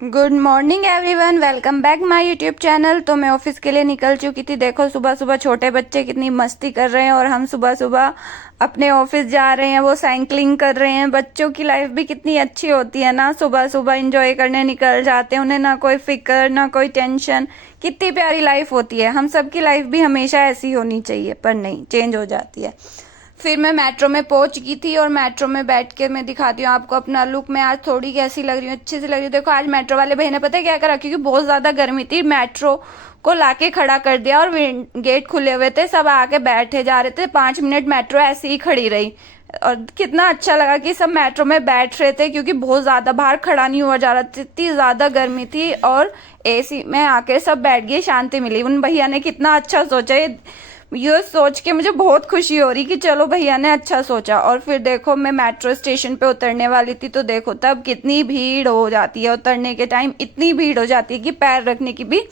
Good morning everyone, welcome back my YouTube channel. तो मैं office के लिए निकल चुकी थी। देखो सुबह सुबह छोटे बच्चे कितनी मस्ती कर रहे हैं और हम सुबह सुबह अपने ऑफिस जा रहे हैं, वो साइकिलिंग कर रहे हैं। बच्चों की लाइफ भी कितनी अच्छी होती है ना, सुबह सुबह एंजॉय करने निकल जाते हैं। उन्हें ना कोई फिक्र ना कोई टेंशन, कितनी प्यारी लाइफ होती है। हम सब की लाइफ भी हमेशा ऐसी होनी चाहिए, पर नहीं, चेंज हो जाती है। फिर मैं मेट्रो में पहुंच गई थी और मेट्रो में बैठ के मैं दिखाती हूँ आपको अपना लुक। मैं आज थोड़ी कैसी लग रही हूँ, अच्छी सी लग रही हूँ। देखो आज मेट्रो वाले भैया ने पता है क्या करा, क्योंकि बहुत ज़्यादा गर्मी थी, मेट्रो को लाके खड़ा कर दिया और गेट खुले हुए थे, सब आके बैठे जा रहे थे। 5 मिनट मेट्रो ऐसे ही खड़ी रही और कितना अच्छा लगा कि सब मेट्रो में बैठ रहे थे, क्योंकि बहुत ज़्यादा बाहर खड़ा नहीं हुआ जा रहा था, इतनी ज़्यादा गर्मी थी। और एसी में आके सब बैठ गए, शांति मिली। उन भैया ने कितना अच्छा सोचा, ये सोच के मुझे बहुत खुशी हो रही कि चलो भैया ने अच्छा सोचा। और फिर देखो मैं मेट्रो स्टेशन पे उतरने वाली थी, तो देखो तब कितनी भीड़ हो जाती है। उतरने के टाइम इतनी भीड़ हो जाती है कि पैर रखने की भी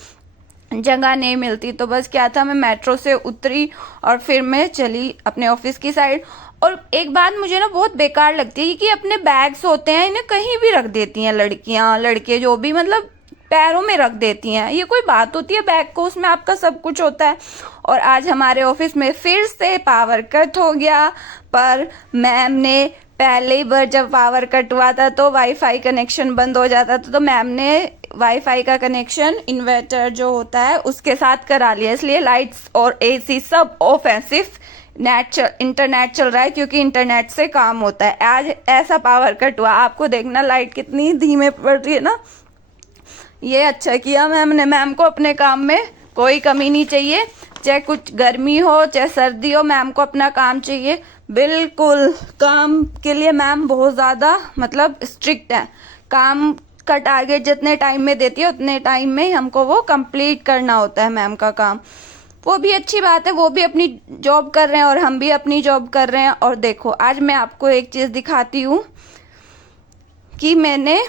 जगह नहीं मिलती। तो बस क्या था, मैं मेट्रो से उतरी और फिर मैं चली अपने ऑफिस की साइड। और एक बात मुझे ना बहुत बेकार लगती है कि अपने बैग्स होते हैं इन्हें कहीं भी रख देती हैं लड़कियां लड़के, जो भी, मतलब पैरों में रख देती हैं। ये कोई बात होती है? बैग को, उसमें आपका सब कुछ होता है। और आज हमारे ऑफिस में फिर से पावर कट हो गया, पर मैम ने पहले बार जब पावर कट हुआ था तो वाईफाई कनेक्शन बंद हो जाता था, तो मैम ने वाईफाई का कनेक्शन इन्वर्टर जो होता है उसके साथ करा लिया, इसलिए लाइट्स और एसी सब ऑफ है, सिर्फ इंटरनेट चल रहा है, क्योंकि इंटरनेट से काम होता है। आज ऐसा पावर कट हुआ, आपको देखना लाइट कितनी धीमे पड़ रही है ना। ये अच्छा किया मैम ने, मैम को अपने काम में कोई कमी नहीं चाहिए, चाहे कुछ गर्मी हो चाहे सर्दी हो, मैम को अपना काम चाहिए। बिल्कुल काम के लिए मैम बहुत ज़्यादा मतलब स्ट्रिक्ट है। काम का टारगेट जितने टाइम में देती है उतने टाइम में हमको वो कंप्लीट करना होता है मैम का काम। वो भी अच्छी बात है, वो भी अपनी जॉब कर रहे हैं और हम भी अपनी जॉब कर रहे हैं। और देखो आज मैं आपको एक चीज़ दिखाती हूँ कि मैंने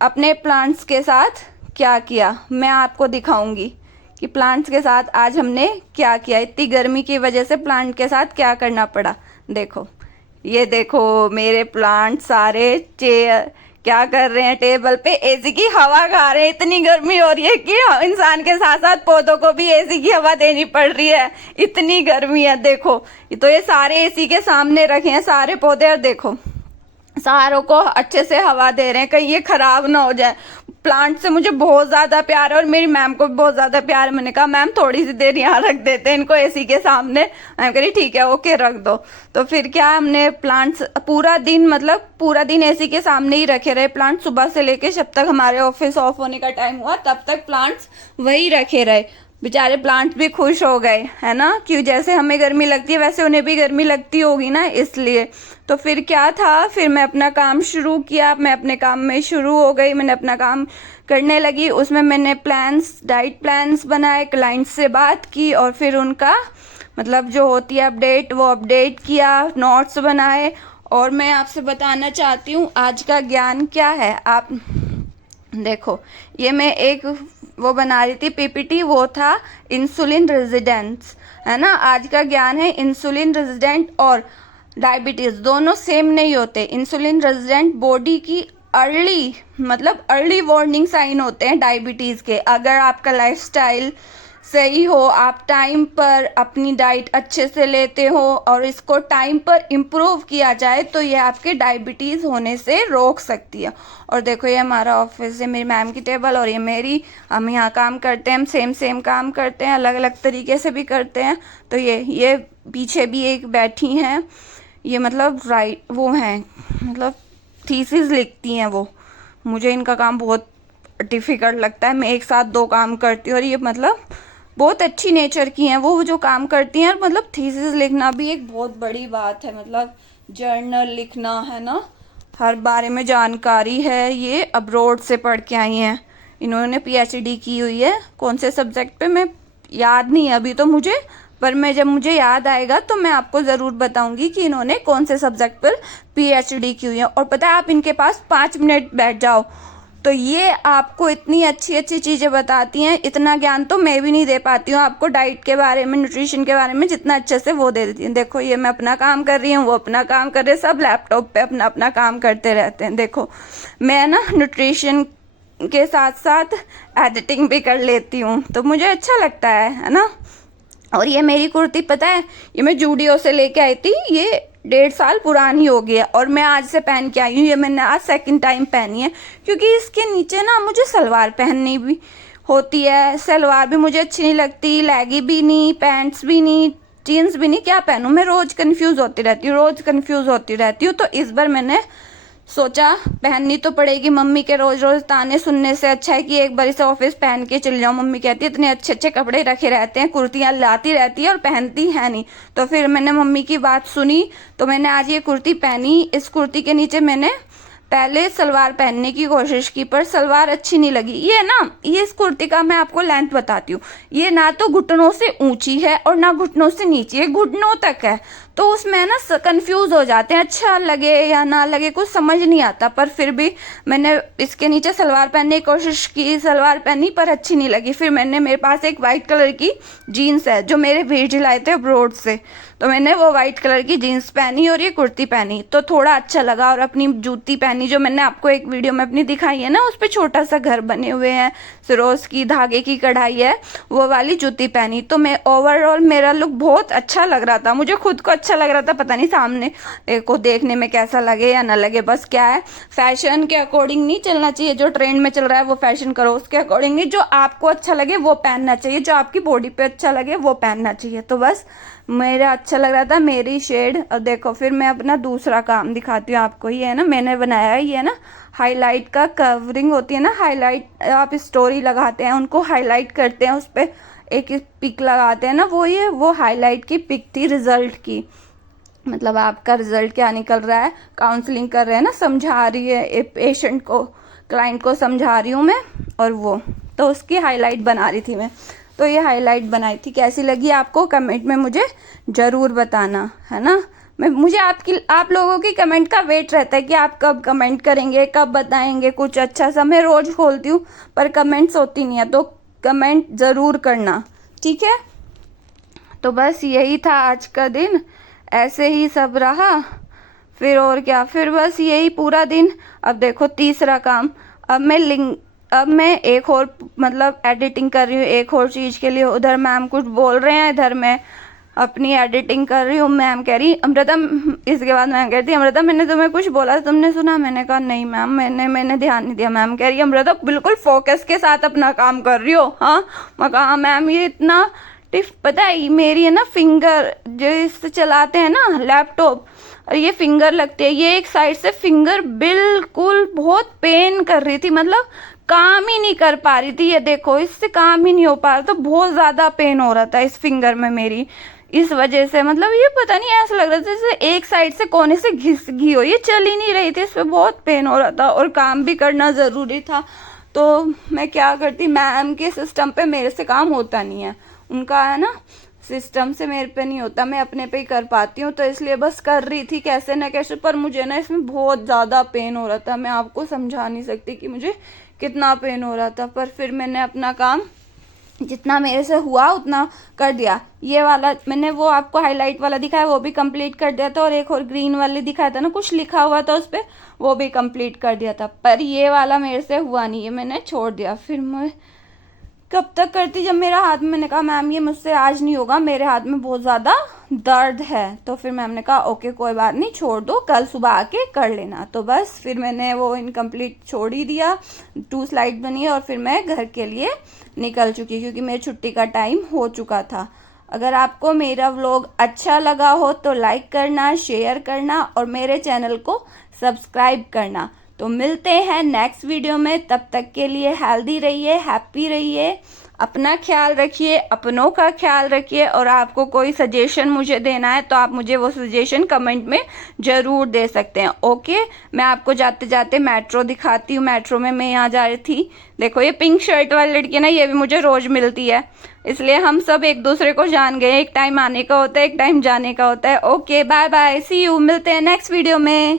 अपने प्लांट्स के साथ क्या किया। मैं आपको दिखाऊंगी कि प्लांट्स के साथ आज हमने क्या किया। इतनी गर्मी की वजह से प्लांट के साथ क्या करना पड़ा। देखो, ये देखो मेरे प्लांट सारे चेयर क्या कर रहे हैं, टेबल पे एसी की हवा खा रहे हैं। इतनी गर्मी हो रही है कि इंसान के साथ साथ पौधों को भी एसी की हवा देनी पड़ रही है, इतनी गर्मी है। देखो तो ये सारे एसी के सामने रखे हैं सारे पौधे, और देखो सारों को अच्छे से हवा दे रहे हैं, कहीं ये खराब ना हो जाए। प्लांट से मुझे बहुत ज़्यादा प्यार है और मेरी मैम को भी बहुत ज़्यादा प्यार है। मैंने कहा मैम थोड़ी सी देर यहाँ रख देते हैं इनको एसी के सामने। मैम कह रही ठीक है ओके रख दो। तो फिर क्या, हमने प्लांट्स पूरा दिन, मतलब पूरा दिन एसी के सामने ही रखे रहे प्लांट, सुबह से लेके जब तक हमारे ऑफिस ऑफ होने का टाइम हुआ तब तक प्लांट्स वही रखे रहे। बेचारे प्लांट्स भी खुश हो गए, है ना, क्यों जैसे हमें गर्मी लगती है वैसे उन्हें भी गर्मी लगती होगी ना, इसलिए। तो फिर क्या था, फिर मैं अपना काम शुरू किया, मैं अपने काम में शुरू हो गई, मैंने अपना काम करने लगी। उसमें मैंने प्लान्स, डाइट प्लान्स बनाए, क्लाइंट से बात की और फिर उनका मतलब जो होती है अपडेट, वो अपडेट किया, नोट्स बनाए। और मैं आपसे बताना चाहती हूँ आज का ज्ञान क्या है। आप देखो, ये मैं एक वो बना रही थी पीपीटी, वो था इंसुलिन रेजिडेंस, है ना। आज का ज्ञान है इंसुलिन रेजिडेंट और डायबिटीज़ दोनों सेम नहीं होते। इंसुलिन रेजिडेंट बॉडी की अर्ली, मतलब अर्ली वार्निंग साइन होते हैं डायबिटीज़ के। अगर आपका लाइफस्टाइल सही हो, आप टाइम पर अपनी डाइट अच्छे से लेते हो और इसको टाइम पर इम्प्रूव किया जाए, तो ये आपके डायबिटीज़ होने से रोक सकती है। और देखो ये हमारा ऑफिस है, मेरी मैम की टेबल और ये मेरी, हम यहाँ काम करते हैं, हम सेम सेम काम करते हैं, अलग अलग तरीके से भी करते हैं। तो ये पीछे भी एक बैठी हैं, ये मतलब वो हैं, मतलब थीसिस लिखती हैं वो। मुझे इनका काम बहुत डिफ़िकल्ट लगता है, मैं एक साथ 2 काम करती हूँ और ये मतलब बहुत अच्छी नेचर की हैं वो जो काम करती हैं। मतलब थीसिस लिखना भी एक बहुत बड़ी बात है, मतलब जर्नल लिखना, है ना, हर बारे में जानकारी है। ये अब्रॉड से पढ़ के आई हैं, इन्होंने पीएचडी की हुई है। कौन से सब्जेक्ट पे मैं याद नहीं है अभी तो मुझे, पर मैं जब मुझे याद आएगा तो मैं आपको ज़रूर बताऊंगी कि इन्होंने कौन से सब्जेक्ट पर पीएचडी की हुई है। और पता है, आप इनके पास 5 मिनट बैठ जाओ तो ये आपको इतनी अच्छी अच्छी चीज़ें बताती हैं। इतना ज्ञान तो मैं भी नहीं दे पाती हूँ आपको डाइट के बारे में, न्यूट्रिशन के बारे में, जितना अच्छे से वो दे देती हैं। देखो ये मैं अपना काम कर रही हूँ, वो अपना काम कर रहे हैं, सब लैपटॉप पे अपना अपना काम करते रहते हैं। देखो मैं ना न्यूट्रिशन के साथ साथ एडिटिंग भी कर लेती हूँ, तो मुझे अच्छा लगता है ना। और ये मेरी कुर्ती पता है, ये मैं जूडियो से लेके आई थी, ये 1.5 साल पुरानी हो गई है और मैं आज से पहन के आई हूँ। ये मैंने आज सेकंड टाइम पहनी है, क्योंकि इसके नीचे ना मुझे सलवार पहननी भी होती है। सलवार भी मुझे अच्छी नहीं लगती, लेगी भी नहीं, पैंट्स भी नहीं, जीन्स भी नहीं, क्या पहनूं मैं, रोज़ कंफ्यूज होती रहती हूँ। तो इस बार मैंने सोचा पहननी तो पड़ेगी। मम्मी के रोज रोज ताने सुनने से अच्छा है कि एक बार इसे ऑफिस पहन के चले जाओ। मम्मी कहती है इतने अच्छे अच्छे कपड़े रखे रहते हैं, कुर्तियां लाती रहती है और पहनती है नहीं। तो फिर मैंने मम्मी की बात सुनी, तो मैंने आज ये कुर्ती पहनी। इस कुर्ती के नीचे मैंने पहले सलवार पहनने की कोशिश की, पर सलवार अच्छी नहीं लगी। ये इस कुर्ती का मैं आपको लेंथ बताती हूँ। ये ना तो घुटनों से ऊंची है और ना घुटनों से नीचे है, घुटनों तक है। तो उसमें ना कंफ्यूज हो जाते हैं, अच्छा लगे या ना लगे, कुछ समझ नहीं आता। पर फिर भी मैंने इसके नीचे सलवार पहनने की कोशिश की, सलवार पहनी पर अच्छी नहीं लगी। फिर मैंने, मेरे पास एक वाइट कलर की जीन्स है जो मेरे भैया लाए थे अब्रोड से, तो मैंने वो वाइट कलर की जीन्स पहनी और ये कुर्ती पहनी, तो थोड़ा अच्छा लगा। और अपनी जूती पहनी, जो मैंने आपको एक वीडियो में अपनी दिखाई है ना, उस पर छोटा सा घर बने हुए हैं, सरोज की धागे की कढ़ाई है, वो वाली जूती पहनी। तो मैं ओवरऑल मेरा लुक बहुत अच्छा लग रहा था, मुझे खुद को अच्छा लग रहा था। पता नहीं सामने को देखने में कैसा लगे या ना लगे, बस क्या है, फैशन के अकॉर्डिंग नहीं चलना चाहिए। जो ट्रेंड में चल रहा है वो फैशन करो, उसके अकॉर्डिंग नहीं, जो आपको अच्छा लगे वो पहनना चाहिए, जो आपकी बॉडी पे अच्छा लगे वो पहनना चाहिए। तो बस मेरा अच्छा लग रहा था, मेरी शेड। और देखो फिर मैं अपना दूसरा काम दिखाती हूँ आपको। ये है ना मैंने बनाया है, ये ना हाईलाइट का कवरिंग होती है ना, हाईलाइट आप स्टोरी लगाते हैं, उनको हाईलाइट करते हैं, उस पर एक पिक लगाते हैं ना, वो हाईलाइट की पिक थी रिजल्ट की। मतलब आपका रिजल्ट क्या निकल रहा है, काउंसलिंग कर रहे हैं ना, समझा रही है पेशेंट को, क्लाइंट को समझा रही हूँ मैं, और वो तो उसकी हाईलाइट बना रही थी मैं। तो ये हाईलाइट बनाई थी, कैसी लगी आपको कमेंट में मुझे ज़रूर बताना, है ना। मुझे आप लोगों की कमेंट का वेट रहता है कि आप कब कमेंट करेंगे, कब बताएंगे कुछ अच्छा सा। मैं रोज़ खोलती हूँ पर कमेंट्स होती नहीं है, तो कमेंट ज़रूर करना, ठीक है। तो बस यही था आज का दिन, ऐसे ही सब रहा। फिर और क्या, फिर बस यही पूरा दिन। अब देखो तीसरा काम, अब मैं एक और मतलब एडिटिंग कर रही हूँ एक और चीज़ के लिए। उधर मैम कुछ बोल रहे हैं, इधर मैं अपनी एडिटिंग कर रही हूँ। मैम कह रही अमृता, इसके बाद मैम कहती अमृता मैंने तुम्हें कुछ बोला, तुमने सुना? मैंने कहा नहीं मैम, मैंने ध्यान नहीं दिया। मैम कह रही अमृता बिल्कुल फोकस के साथ अपना काम कर रही हो। हाँ, मैं कहा हाँ मैम, ये इतना टिफ पता है, मेरी है ना फिंगर, जो इससे चलाते हैं ना लैपटॉप, और ये फिंगर लगती है, ये एक साइड से फिंगर बिल्कुल बहुत पेन कर रही थी, मतलब काम ही नहीं कर पा रही थी। ये देखो, इससे काम ही नहीं हो पा रहा, तो बहुत ज्यादा पेन हो रहा था इस फिंगर में मेरी। इस वजह से मतलब ये पता नहीं, ऐसा लग रहा था जैसे एक साइड से कोने से घिस गई हो, ये चल ही नहीं रही थी, इस पे बहुत पेन हो रहा था और काम भी करना जरूरी था। तो मैं क्या करती, मैम के सिस्टम पे मेरे से काम होता नहीं है, उनका है ना सिस्टम से मेरे पे नहीं होता, मैं अपने पे ही कर पाती हूँ। तो इसलिए बस कर रही थी कैसे ना कैसे, पर मुझे ना इसमें बहुत ज़्यादा पेन हो रहा था, मैं आपको समझा नहीं सकती कि मुझे कितना पेन हो रहा था। पर फिर मैंने अपना काम जितना मेरे से हुआ उतना कर दिया। ये वाला मैंने वो आपको हाईलाइट वाला दिखाया, वो भी कंप्लीट कर दिया था, और एक और ग्रीन वाले दिखाया था ना, कुछ लिखा हुआ था उस पर, वो भी कंप्लीट कर दिया था। पर ये वाला मेरे से हुआ नहीं, ये मैंने छोड़ दिया। फिर मैं कब तक करती, जब मेरा हाथ में, मैंने कहा मैम ये मुझसे आज नहीं होगा, मेरे हाथ में बहुत ज़्यादा दर्द है। तो फिर मैम ने कहा ओके कोई बात नहीं, छोड़ दो, कल सुबह आके कर लेना। तो बस फिर मैंने वो इनकम्प्लीट छोड़ ही दिया, 2 स्लाइड बनी और फिर मैं घर के लिए निकल चुकी, क्योंकि मेरी छुट्टी का टाइम हो चुका था। अगर आपको मेरा व्लॉग अच्छा लगा हो तो लाइक करना, शेयर करना और मेरे चैनल को सब्सक्राइब करना। तो मिलते हैं नेक्स्ट वीडियो में, तब तक के लिए हेल्दी रहिए, हैप्पी रहिए, अपना ख्याल रखिए, अपनों का ख्याल रखिए। और आपको कोई सजेशन मुझे देना है तो आप मुझे वो सजेशन कमेंट में ज़रूर दे सकते हैं। ओके, मैं आपको जाते जाते मेट्रो दिखाती हूँ। मेट्रो में मैं यहाँ जा रही थी, देखो ये पिंक शर्ट वाली लड़की ना, ये भी मुझे रोज़ मिलती है, इसलिए हम सब एक दूसरे को जान गए। एक टाइम आने का होता है, एक टाइम जाने का होता है। Okay bye bye, see you, मिलते हैं नेक्स्ट वीडियो में।